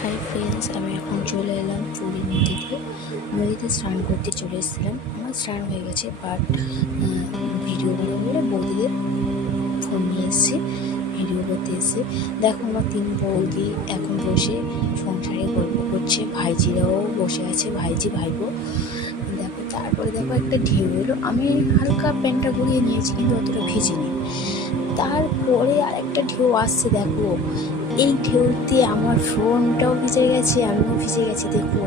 Hi friends, আমি এখন চলে এলাম পুরী নদীতে স্নান করতে চলে এসেছিলাম। আমার স্নান হয়ে গেছে, বাট ভিডিও করে বলে বৌদিদের ফোন নিয়ে এসেছি ভিডিও করতে এসে। দেখো আমার 3 বৌদি এখন বসে সংসারে গল্প করছে, ভাইজিরাও বসে আছে, ভাইজি ভাইবো। দেখো তারপরে দেখো একটা ঢেউ এলো, আমি হালকা প্যান্টটা গড়িয়ে নিয়েছি কিন্তু অতটা ভিজিনি। তারপরে আরেকটা ঢেউ আসছে, দেখো এই ঢেউতে আমার ফোনটাও ভিজে গেছে, আমিও ভিজে গেছি। দেখো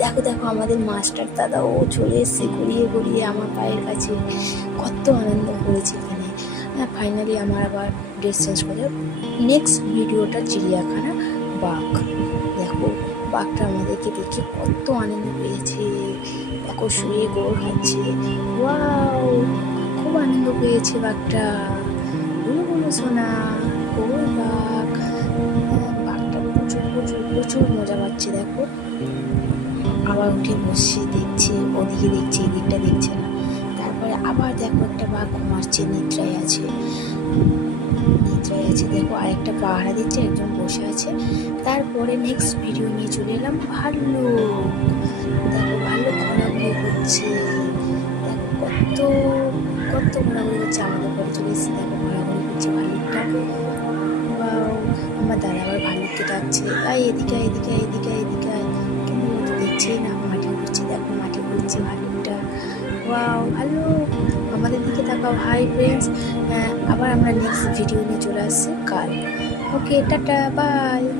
দেখো দেখো আমাদের মাস্টার দাদাও চলে এসছে গড়িয়ে গড়িয়ে আমার পায়ের কাছে। কত আনন্দ করেছি এখানে। ফাইনালি আমার আবার ড্রেস চেঞ্জ করে নেক্সট ভিডিওটা চিড়িয়াখানা বাঘ। দেখো বাঘটা আমাদেরকে দেখে কত আনন্দ পেয়েছে। দেখো শুয়ে গোল খাচ্ছে, ওয়াও খুব আনন্দ পেয়েছে বাঘটা। বলো বলো সোনা, গোল বাঘ। বাঘটা প্রচুর প্রচুর প্রচুর মজা পাচ্ছে। দেখো আবার উঠে বসে দেখছে, ওদিকে দেখছে, এদিকটা দেখছে না। তারপরে আবার দেখো একটা বাঘ ঘুমাচ্ছে, নিদ্রায় আছে। দেখো আরেকটা পাহারা দিচ্ছে, একজন বসে আছে। তারপরে নেক্সট ভিডিও নিয়ে চলে এলাম ভাল্লুক। দেখো ভাল্লুক ঘোরাঘুরি করছে, দেখো কত কত ঘোরাঘুরি করছে। আমাদের ঘরে চলে এসেছে, দেখো ঘোরাঘুরি করছে ভাল্লুকটা। ওয়াও, আমার দাদা আবার ভাল্লুককে ডাকছে, আয় এদিকে আয়, এদিকে আয়, এদিকে আয়, এদিকে আয়। কিন্তু ও তো দেখছেই না, মাটি ঘুরছে। দেখো মাটি ঘুরছে ভাল্লুকটা। ওয়াও ভাল্লুক আমাদের দিকে তাকাও। হাই ফ্রেন্ডস, আবার আমরা নেক্সট ভিডিও নিয়ে চলে আসছি কাল। ওকে, টাটা, বাই।